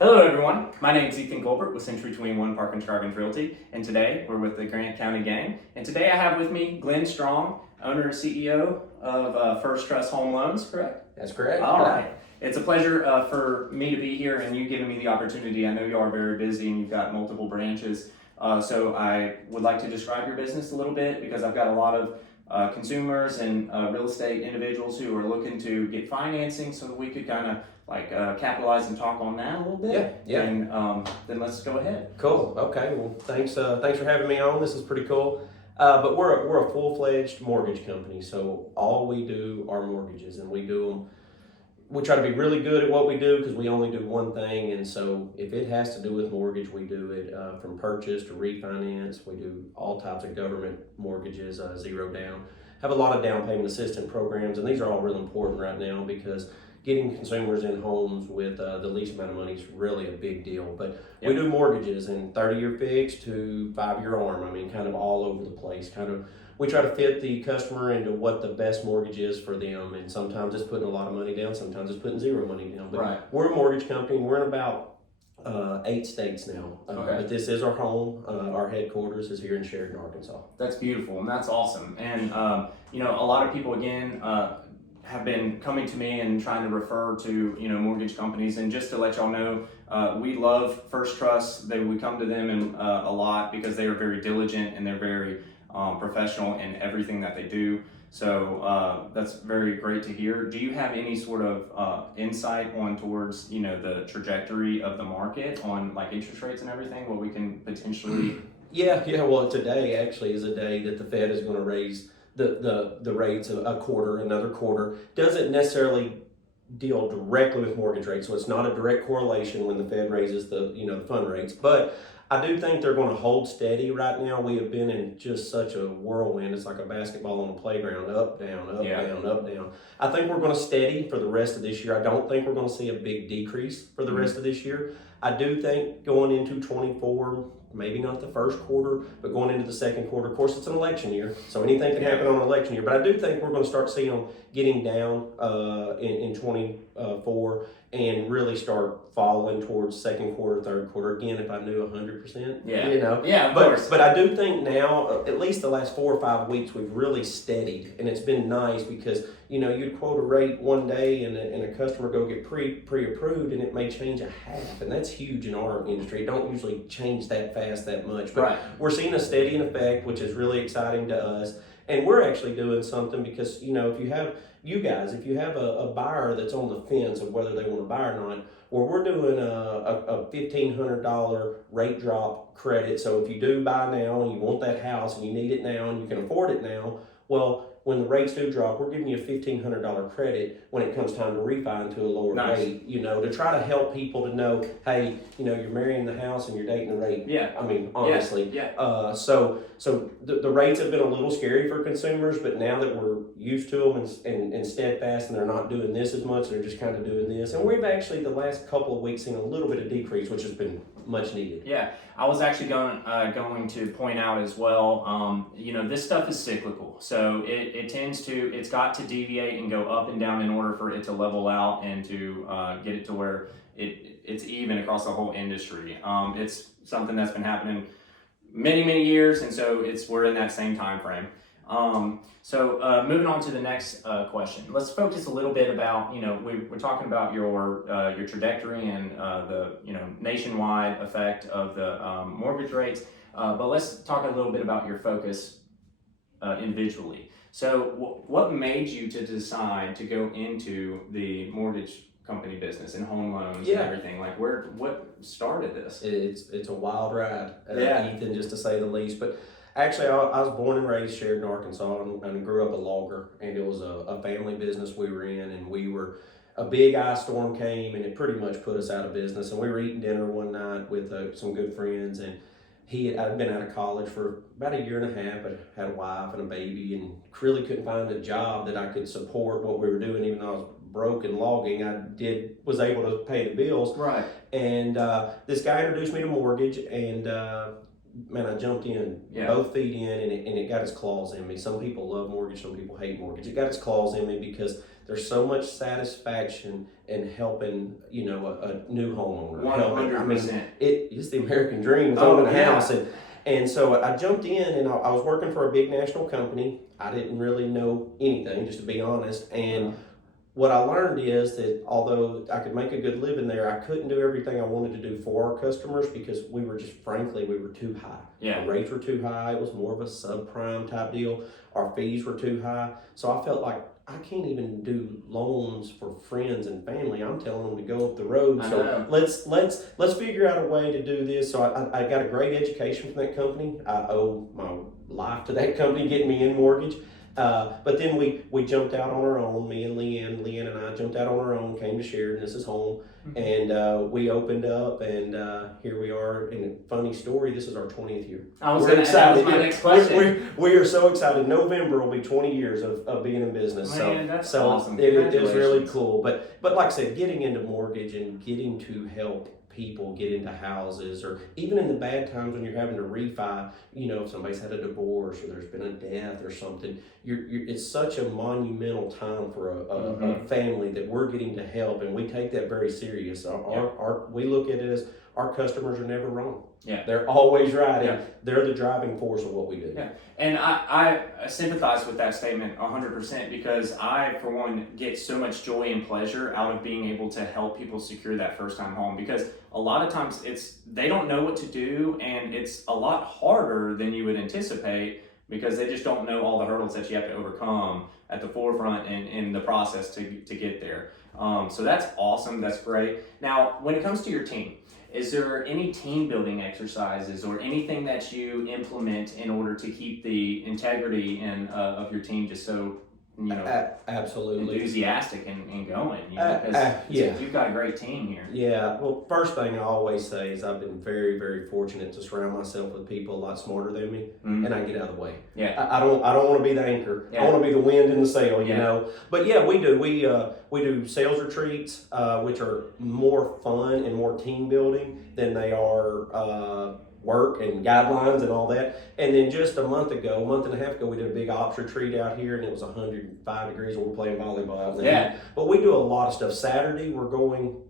Hello everyone, my name is Ethan Colbert with Century 21 Park and Scargans Realty, and today we're with the Grant County Gang. And today I have with me Glenn Strong, owner and CEO of First Trust Home Loans, correct? That's correct. All right. It's a pleasure for me to be here and you giving me the opportunity. I know you are very busy and you've got multiple branches. So I would like to describe your business a little bit because I've got a lot of consumers and real estate individuals who are looking to get financing, so that we could kind of capitalize and talk on that a little bit. Yeah. And then let's go ahead. Cool. Okay. Well, thanks for having me on. This is pretty cool. But we're a full-fledged mortgage company, so all we do are mortgages, and we do them. We try to be really good at what we do because we only do one thing, and so if it has to do with mortgage, we do it from purchase to refinance. We do all types of government mortgages, zero down. Have a lot of down payment assistance programs, and these are all really important right now because getting consumers in homes with the least amount of money is really a big deal. But we do mortgages in 30-year fixed to 5-year ARM. I mean, kind of all over the place. We try to fit the customer into what the best mortgage is for them. And sometimes it's putting a lot of money down. Sometimes it's putting zero money down. But we're a mortgage company. We're in about 8 states now. But this is our home. Our headquarters is here in Sheridan, Arkansas. That's beautiful and that's awesome. And a lot of people again have been coming to me and trying to refer to mortgage companies. And just to let y'all know, we love First Trust. We come to them a lot because they are very diligent and they're very professional in everything that they do. So that's very great to hear. Do you have any sort of insight towards the trajectory of the market on like interest rates and everything? What we can potentially Yeah. Well, today actually is a day that the Fed is going to raise the rates another quarter. Doesn't necessarily deal directly with mortgage rates, so it's not a direct correlation when the Fed raises the fund rates. But I do think they're going to hold steady right now. We have been in just such a whirlwind. It's like a basketball on a playground, up, down, up, down, up, down. I think we're going to steady for the rest of this year. I don't think we're going to see a big decrease for the rest of this year. I do think going into 24, maybe not the first quarter, but going into the second quarter, of course it's an election year, so anything can happen on an election year, but I do think we're going to start seeing them getting down in 24 and really start falling towards second quarter, third quarter. Again, if I knew 100%, of course. But I do think now, at least the last 4 or 5 weeks, we've really steadied, and it's been nice because you'd quote a rate one day and a customer go get pre-approved, and it may change a half, and that's huge in our industry. It don't usually change that fast that much, but we're seeing a steadying effect, which is really exciting to us. And we're actually doing something because if you have a buyer that's on the fence of whether they want to buy or not, well, we're doing a $1,500 rate drop credit. So if you do buy now and you want that house and you need it now and you can afford it now, well, when the rates do drop, we're giving you a $1,500 credit when it comes time to refi into a lower rate, to try to help people to know, hey, you're marrying the house and you're dating the rate. Yeah. I mean, honestly. Yeah. So the rates have been a little scary for consumers, but now that we're used to them and steadfast and they're not doing this as much, they're just kind of doing this. And we've actually, the last couple of weeks, seen a little bit of decrease, which has been much needed. Yeah, I was actually going to point out as well, this stuff is cyclical. So it's got to deviate and go up and down in order for it to level out and to get it to where it's even across the whole industry. It's something that's been happening many, many years, and so we're in that same time frame. So moving on to the next question, let's focus a little bit about, we're talking about your trajectory and the nationwide effect of the mortgage rates, but let's talk a little bit about your focus individually. So what made you to decide to go into the mortgage company business and home loans and everything? Like what started this? It's a wild ride, Ethan, just to say the least. But actually, I was born and raised Sheridan, Arkansas, and grew up a logger, and it was a family business we were in, and a big ice storm came, and it pretty much put us out of business, and we were eating dinner one night with some good friends, and I'd been out of college for about a year and a half, but had a wife and a baby, and really couldn't find a job that I could support what we were doing, even though I was broke and logging. Was able to pay the bills. Right. And this guy introduced me to mortgage, and man, I jumped in, both feet in, and it got its claws in me. Some people love mortgage, some people hate mortgage. It got its claws in me because there's so much satisfaction in helping, a new homeowner. 100%. It's the American dream, it's owning a house. And so I jumped in, and I was working for a big national company. I didn't really know anything, just to be honest. And what I learned is that although I could make a good living there, I couldn't do everything I wanted to do for our customers because we were too high. Yeah. Our rates were too high. It was more of a subprime type deal. Our fees were too high. So I felt like I can't even do loans for friends and family. I'm telling them to go up the road. So let's figure out a way to do this. So I got a great education from that company. I owe my life to that company getting me in mortgage. But then we jumped out on our own, me and Leanne and I jumped out on our own, came to Sheridan, this is home, and we opened up, and here we are. And funny story, this is our 20th year. That was my next question. We are so excited. November will be 20 years of being in business. Man, that's so awesome. It is really cool. But like I said, getting into mortgage and getting to help people get into houses, or even in the bad times when you're having to refi, if somebody's had a divorce or there's been a death or something, it's such a monumental time for a family that we're getting to help, and we take that very serious. We look at it as our customers are never wrong. Yeah. They're always right, and they're the driving force of what we do. Yeah, and I sympathize with that statement 100% because I, for one, get so much joy and pleasure out of being able to help people secure that first-time home, because a lot of times they don't know what to do, and it's a lot harder than you would anticipate because they just don't know all the hurdles that you have to overcome at the forefront and in the process to get there. So that's awesome. That's great. Now, when it comes to your team, is there any team building exercises or anything that you implement in order to keep the integrity of your team just so absolutely enthusiastic and going? Because you've got a great team here. Yeah. Well, first thing I always say is I've been very, very fortunate to surround myself with people a lot smarter than me, and I get out of the way. Yeah. I don't want to be the anchor. I want to be the wind in the sail. You know. But yeah, we do. We do sales retreats, which are more fun and more team building than they are work and guidelines and all that. And then just a month and a half ago, we did a big ops retreat out here, and it was 105 degrees, and we're playing volleyball out there. Yeah. But we do a lot of stuff. Saturday, we're doing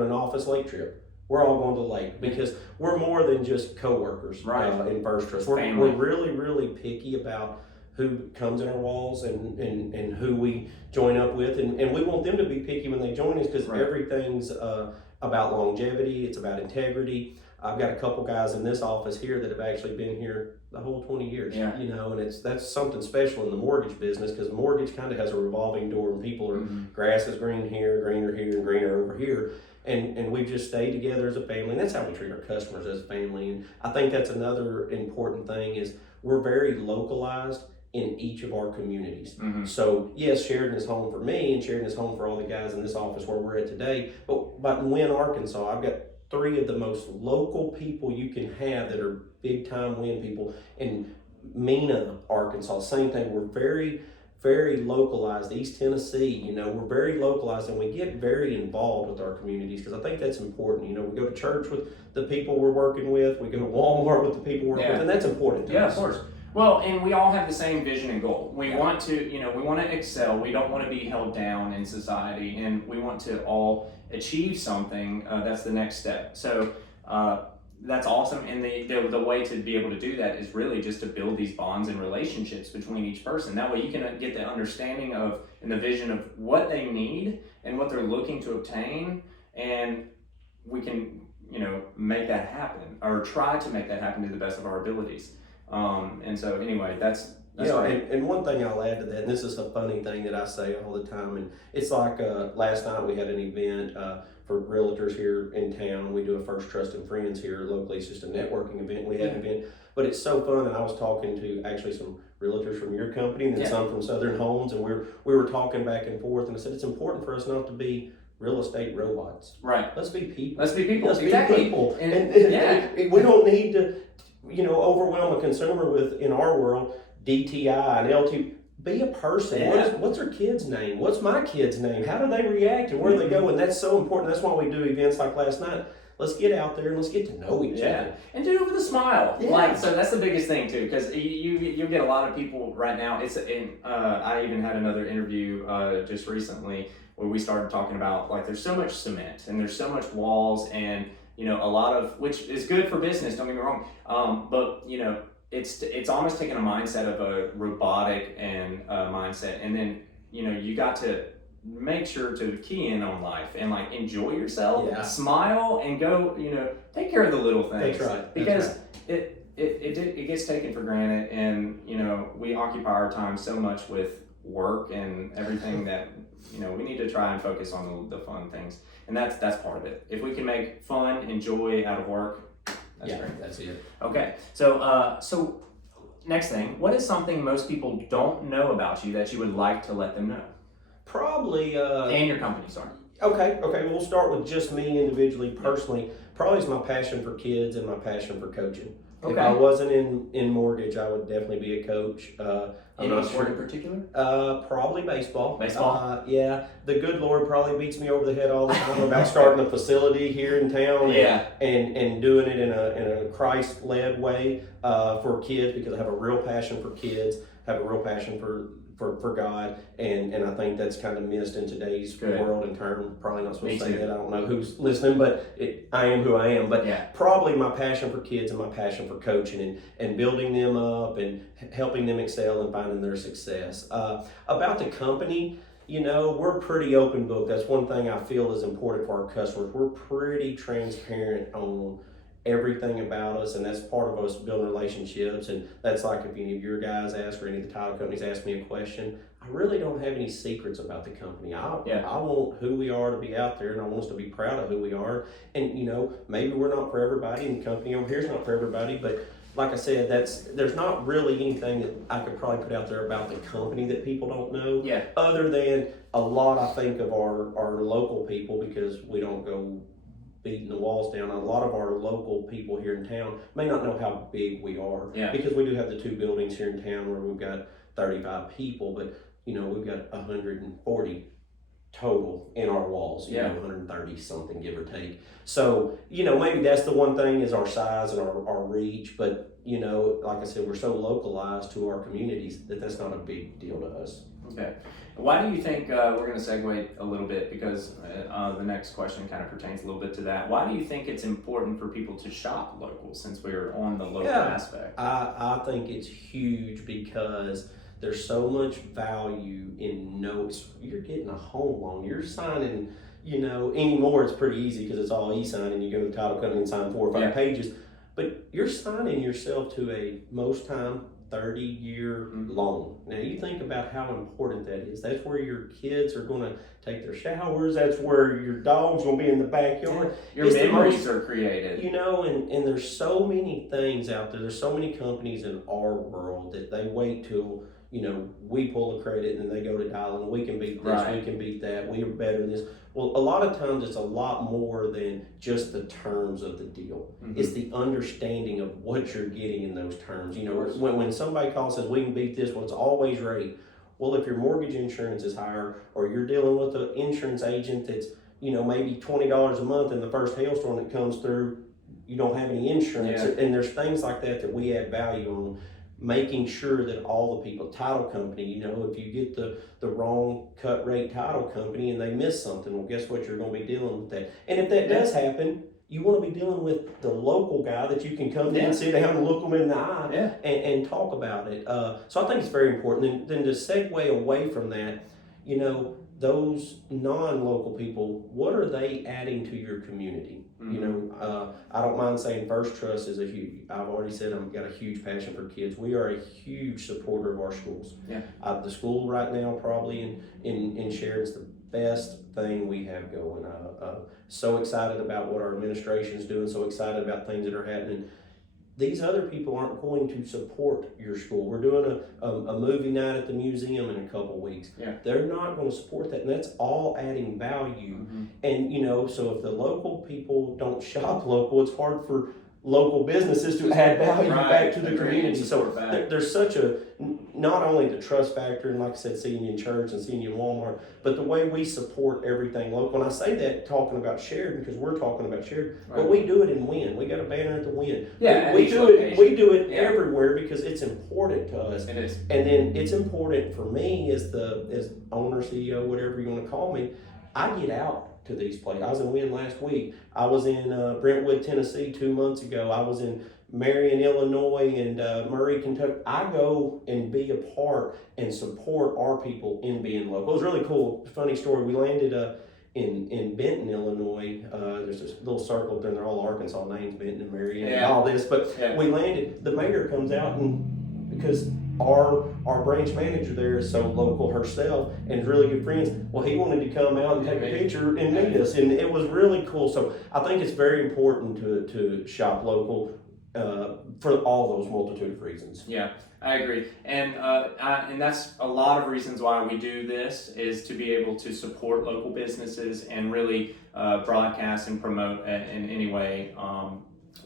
an office lake trip. We're all going to the lake because we're more than just coworkers in First Trust. We're really, really picky about who comes in our walls and who we join up with. And we want them to be picky when they join us because everything's about longevity. It's about integrity. I've got a couple guys in this office here that have actually been here the whole 20 years, and that's something special in the mortgage business because mortgage kind of has a revolving door, and people are grass is green here, greener here, and greener over here. And we just stay together as a family, and that's how we treat our customers as a family. And I think that's another important thing is we're very localized in each of our communities. So yes, Sheridan is home for me, and Sheridan is home for all the guys in this office where we're at today. But in Wynne, Arkansas, I've got 3 of the most local people you can have that are big time Wynne people. In Mena, Arkansas, same thing. We're very, very localized. East Tennessee, we're very localized, and we get very involved with our communities because I think that's important. We go to church with the people we're working with. We go to Walmart with the people we're working with, and that's important to us. Of course. Well, and we all have the same vision and goal. We want to, we want to excel. We don't want to be held down in society, and we want to all achieve something. That's the next step. So that's awesome. And the way to be able to do that is really just to build these bonds and relationships between each person. That way you can get the understanding of and the vision of what they need and what they're looking to obtain, and we can, make that happen or try to make that happen to the best of our abilities. And so anyway, that's right. And one thing I'll add to that, and this is a funny thing that I say all the time, and it's like last night we had an event for realtors here in town. We do a First Trust and Friends here locally. It's just a networking event. We had an event, but it's so fun. And I was talking to actually some realtors from your company and then some from Southern Homes, and we were talking back and forth. And I said it's important for us not to be real estate robots. Right. Let's be people. Let's be people. Let's exactly. be people. And we don't need to, overwhelm a consumer with, in our world, DTI and LT. Be a person. What's their kid's name? What's my kid's name? How do they react and where do they go? And that's so important. That's why we do events like last night. let's get out there and let's get to know each other. And do it with a smile. Yeah. Like, so that's the biggest thing too, because you get a lot of people right now. I even had another interview just recently where we started talking about, like, there's so much cement and there's so much walls, and a lot of, which is good for business, don't get me wrong, but it's almost taking a mindset of a robotic and mindset, and then you got to make sure to key in on life and, like, enjoy yourself, smile, and go, take care of the little things. That's right. Because it gets taken for granted, and we occupy our time so much with work and everything that we need to try and focus on the fun things, and that's part of it. If we can make fun and joy out of work, that's great. That's it. Okay, so next thing, what is something most people don't know about you that you would like to let them know? Probably. And your company, sorry. Okay. Well, we'll start with just me individually, personally. Probably is my passion for kids and my passion for coaching. Okay. If I wasn't in mortgage, I would definitely be a coach. Any sport in particular? Probably baseball. Baseball? Yeah. The good Lord probably beats me over the head all the time about starting a facility here in town. And doing it in a Christ-led way for kids, because I have a real passion for kids, have a real passion for God, and I think that's kind of missed in today's world and term. Probably not supposed to say that. I don't know who's listening, but I am who I am. But probably my passion for kids and my passion for coaching and building them up and helping them excel and finding their success. About the company, we're pretty open book. That's one thing I feel is important for our customers. We're pretty transparent on everything about us, and that's part of us building relationships. And that's like if any of your guys ask, or any of the title companies ask me a question, I really don't have any secrets about the company. I want who we are to be out there, and I want us to be proud of who we are. And maybe we're not for everybody, and the company over here is not for everybody, but like I said, there's not really anything that I could probably put out there about the company that people don't know. Other than a lot, I think, of our local people, because we don't go beating the walls down. A lot of our local people here in town may not know how big we are, because we do have the two buildings here in town where we've got 35 people, but we've got 140 total in our walls, 130 something, give or take. So maybe that's the one thing, is our size and our reach, but like I said, we're so localized to our communities that's not a big deal to us. Okay. Why do you think, we're going to segue a little bit, because the next question kind of pertains a little bit to that. Why do you think it's important for people to shop local, since we're on the local aspect? I think it's huge, because there's so much value in you're getting a home loan. You're signing, anymore it's pretty easy because it's all e-signing. You go to the title company and sign 4 or 5 pages. But you're signing yourself to a, most time, 30-year loan. Now you think about how important that is. That's where your kids are going to take their showers. That's where your dog's going to be in the backyard. Your memories are created. And there's so many things out there. There's so many companies in our world that they wait till we pull a credit and then they go to dialing. We can beat this. We can beat that. We are better than this. Well, a lot of times it's a lot more than just the terms of the deal. It's the understanding of what you're getting in those terms. When somebody calls and says we can beat this, well, it's always rate. Well, if your mortgage insurance is higher, or you're dealing with an insurance agent that's maybe $20 a month, in the first hailstorm that comes through, you don't have any insurance, and there's things like that we add value on. Making sure that all the people, title company, if you get the wrong cut rate title company and they miss something, well, guess what? You're going to be dealing with that. And if that does happen, you want to be dealing with the local guy that you can come in and sit down and look them in the eye and talk about it. So I think it's very important. And then to segue away from that, those non-local people, what are they adding to your community? I don't mind saying First Trust is I've already said I've got a huge passion for kids. We are a huge supporter of our schools. The school right now probably in Sheridan's the best thing we have going. So excited about what our administration is doing, so excited about things that are happening. These other people aren't going to support your school. We're doing a movie night at the museum in a couple weeks. They're not going to support that, and that's all adding value. And so if the local people don't shop local, it's hard for local businesses to add value back to the community. So there's such a not only the trust factor, and like I said, seeing you in church and seeing you in Walmart, but the way we support everything local. And I say that talking about Sheridan because we're talking about Sheridan, but we do it in Wynn. We got a banner at the Wynn. Yeah, we do it. We do it Yeah. everywhere because it's important to us. It is. And then it's important for me as owner, CEO, whatever you want to call me. I get out to these places. I was in Wynn last week. I was in Brentwood, Tennessee 2 months ago. I was in Marion, Illinois, and Murray, Kentucky. I go and be a part and support our people in being local. It was really cool. Funny story. We landed in Benton, Illinois. There's this little circle up there, and they're all Arkansas names, Benton and Marion and all this. But we landed. The mayor comes out, and because our branch manager there is so local herself and is really good friends, well, he wanted to come out and take a picture and meet us, and it was really cool. So I think it's very important to shop local for all those multitude of reasons. Yeah, I agree, and that's a lot of reasons why we do this, is to be able to support local businesses and really broadcast and promote in any way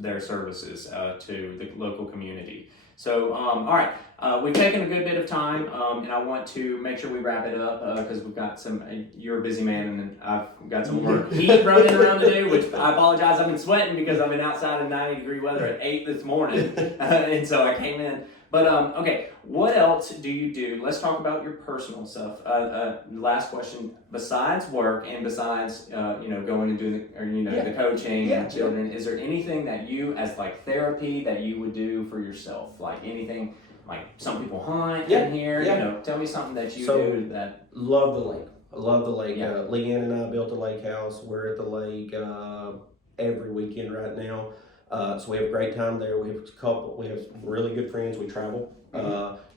their services to the local community. So, all right, we've taken a good bit of time, and I want to make sure we wrap it up because we've got you're a busy man, and I've got some more heat running around to do, which I apologize. I've been sweating because I've been outside in 90-degree weather at 8 this morning, and so I came in. But, okay, what else do you do? Let's talk about your personal stuff. Last question, besides work and besides, going and doing the coaching and children, is there anything that you, as like therapy, that you would do for yourself? Like anything, like some people hunt in here, tell me something that you do that. Love the lake. I love the lake. Yeah. Leanne and I built a lake house. We're at the lake every weekend right now. So we have a great time there. We have really good friends. We travel,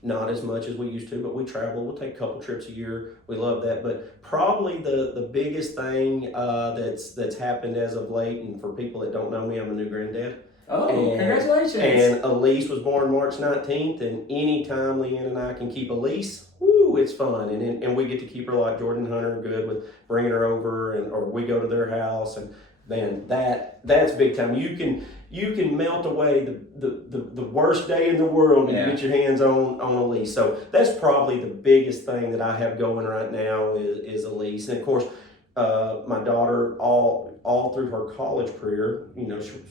not as much as we used to, but we travel. We'll take a couple trips a year. We love that. But probably the biggest thing that's happened as of late, and for people that don't know me, I'm a new granddad. Oh, congratulations. And Elise was born March 19th, and anytime Leanne and I can keep Elise, woo, it's fun. And we get to keep her like Jordan and Hunter are good with bringing her over, or we go to their house, and man, that's big time. You can melt away the worst day in the world and get your hands on Elise. So that's probably the biggest thing that I have going right now is Elise. And of course, my daughter, all through her college career,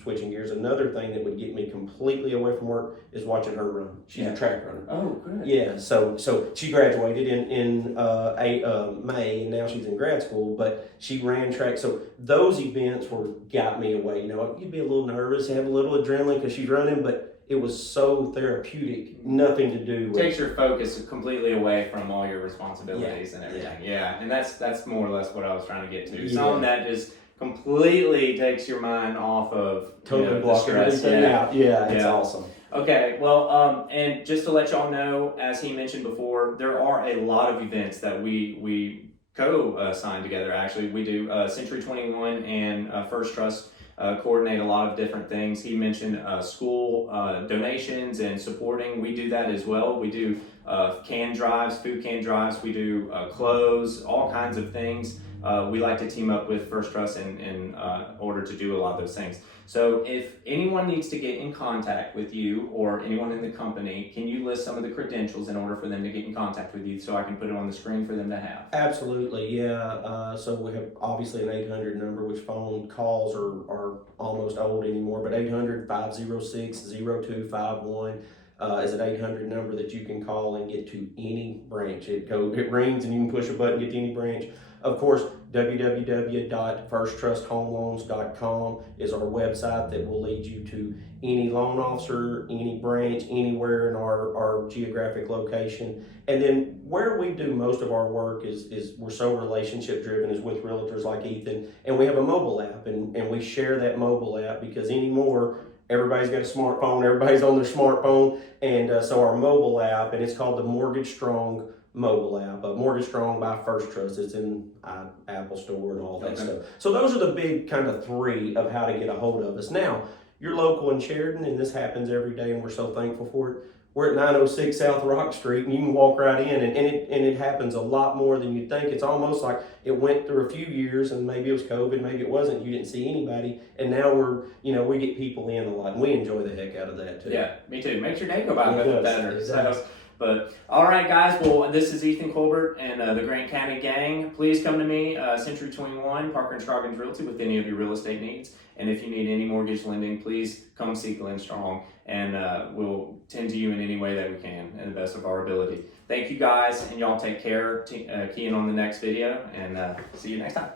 switching gears, another thing that would get me completely away from work is watching her run. She's a track runner. Oh, good. Yeah, so she graduated in May, and now she's in grad school, but she ran track. So those events got me away. You'd be a little nervous, have a little adrenaline because she's running, but it was so therapeutic, nothing to do with... Takes your focus completely away from all your responsibilities and everything. Yeah, and that's more or less what I was trying to get to. Something that just completely takes your mind off of the stress. It's awesome. Okay, well, and just to let y'all know, as he mentioned before, there are a lot of events that we co-sign together. Actually, we do Century 21 and First Trust coordinate a lot of different things. He mentioned school donations and supporting. We do that as well. We do can drives, food can drives. We do clothes, all kinds of things. We like to team up with First Trust in order to do a lot of those things. So if anyone needs to get in contact with you or anyone in the company, can you list some of the credentials in order for them to get in contact with you so I can put it on the screen for them to have? Absolutely, yeah. So we have obviously an 800 number, which phone calls are almost old anymore, but 800-506-0251 is an 800 number that you can call and get to any branch. It rings and you can push a button, get to any branch. Of course, www.firsttrusthomeloans.com is our website that will lead you to any loan officer, any branch, anywhere in our geographic location. And then where we do most of our work is we're so relationship driven is with realtors like Ethan, and we have a mobile app, and we share that mobile app because anymore everybody's got a smartphone, everybody's on their smartphone, and so our mobile app, and it's called the Mortgage Strong mobile app, Mortgage Strong by First Trust. It's in Apple Store and all that stuff. So those are the big kind of three of how to get a hold of us. Now, you're local in Sheridan, and this happens every day, and we're so thankful for it. We're at 906 South Rock Street, and you can walk right in, and it happens a lot more than you'd think. It's almost like it went through a few years, and maybe it was COVID, maybe it wasn't. You didn't see anybody, and now we get people in a lot, and we enjoy the heck out of that too. Yeah, me too. Makes your day go by a bit better. So, But all right, guys. Well, this is Ethan Colbert and the Grant County Gang. Please come to me, Century 21, Parker and Scroggins Realty, with any of your real estate needs. And if you need any mortgage lending, please come see Glenn Strong, and we'll tend to you in any way that we can, in the best of our ability. Thank you, guys, and y'all take care. Key in on the next video, and see you next time.